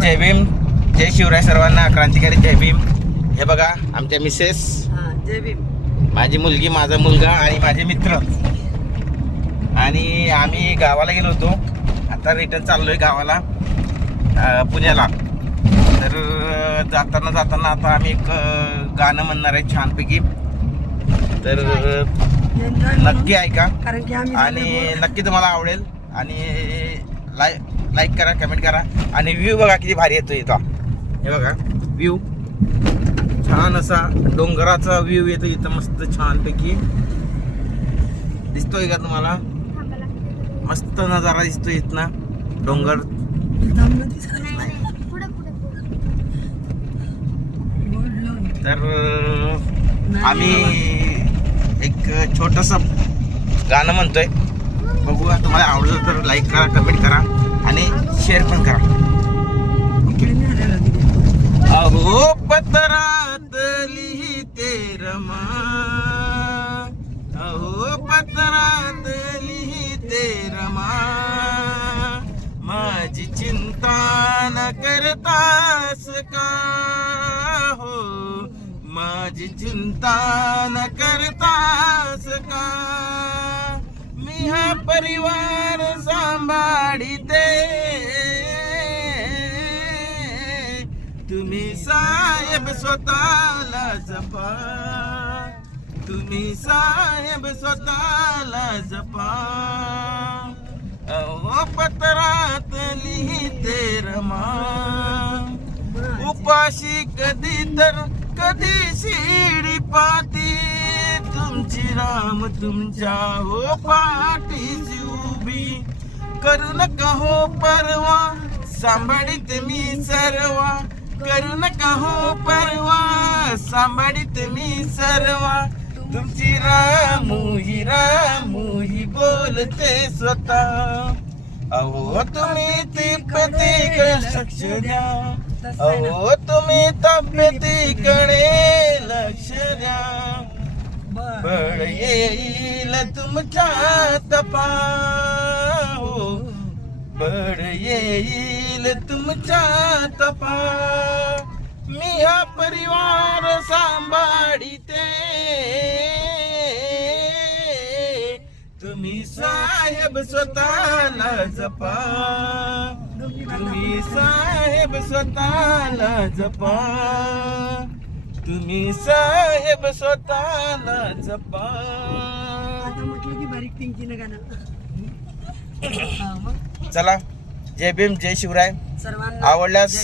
जय भीम, जय शिवराय सर्वांना. क्रांतिकारी जय भीम. हे बघा आमच्या मिसेस, जय भीम. माझी मुलगी, माझा मुलगा आणि माझे मित्र. आणि आम्ही गावाला गेलो होतो. आता रिटर्न चाललोय गावाला, पुण्याला. तर जाताना आता आम्ही एक गाणं म्हणणार आहे छानपैकी. तर नक्की ऐका आणि नक्की तुम्हाला आवडेल. आणि लाईक करा, कमेंट करा. आणि व्ह्यू बघा किती भारी येतो इथं. हे बघा व्ह्यू, छान असा डोंगराचा व्ह्यू येतो इथं, मस्त छानपैकी दिसतोय का तुम्हाला? मस्त नजारा दिसतोय इथनं, डोंगर. तर आम्ही एक छोटस गाणं म्हणतोय, बघूया. तुम्हाला आवडलं तर लाईक करा, कमेंट करा आणि शेअर पण करा. अहो पत्रात लिहिते रमा, अहो पत्रात लिहिते रमा, माझी चिंता न करतास का हो, माझी चिंता न करतास का, मी हा परिवार सांभाळीते, तुम्ही साहेब स्वतःला जपा, तुम्ही साहेब स्वतःला जपा, अहो पत्रात लिहिते रमा, उपाशी कधी तर कधी शिडी पाती, तुमची राम तुमच्या हो पाठीशी उभी, करू नका हो परवा, सांभाळीत मी सर्वा, करू नका हो परवा, सांभाळीत मी सर्वा, तुमची रामू ही बोलते स्वतः, अहो तुम्ही तब्येतीकडे लक्ष द्या, अहो तुम्ही तब्येतीकडे लक्ष द्या, बळ येईल तुमच्या तपा, हो बळ येईल तुमच्या तपा, मी हा परिवार सांभाळीते, तुम्ही साहेब स्वतःला जपा, तुम्ही साहेब स्वतःला जपा, तुम्ही साहेब स्वतःला जपा. आता म्हटलं की बारीक पिंकीनं गाणं. चला, जय भीम, जय शिवराय. सर्वांना आवडल्यास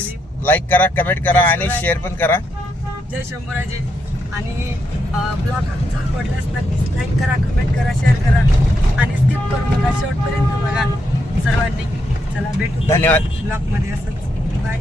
लाईक करा, कमेंट करा आणि शेअर पण करा. जय शंभूराजे. आणि ब्लॉग आमचा आवडल्यास नक्कीच लाईक करा, कमेंट करा, शेअर करा आणि स्किप करू नका, शेवटपर्यंत बघा सर्वांनी. चला भेटू धन्यवाद. ब्लॉगमध्ये. असंच बाय.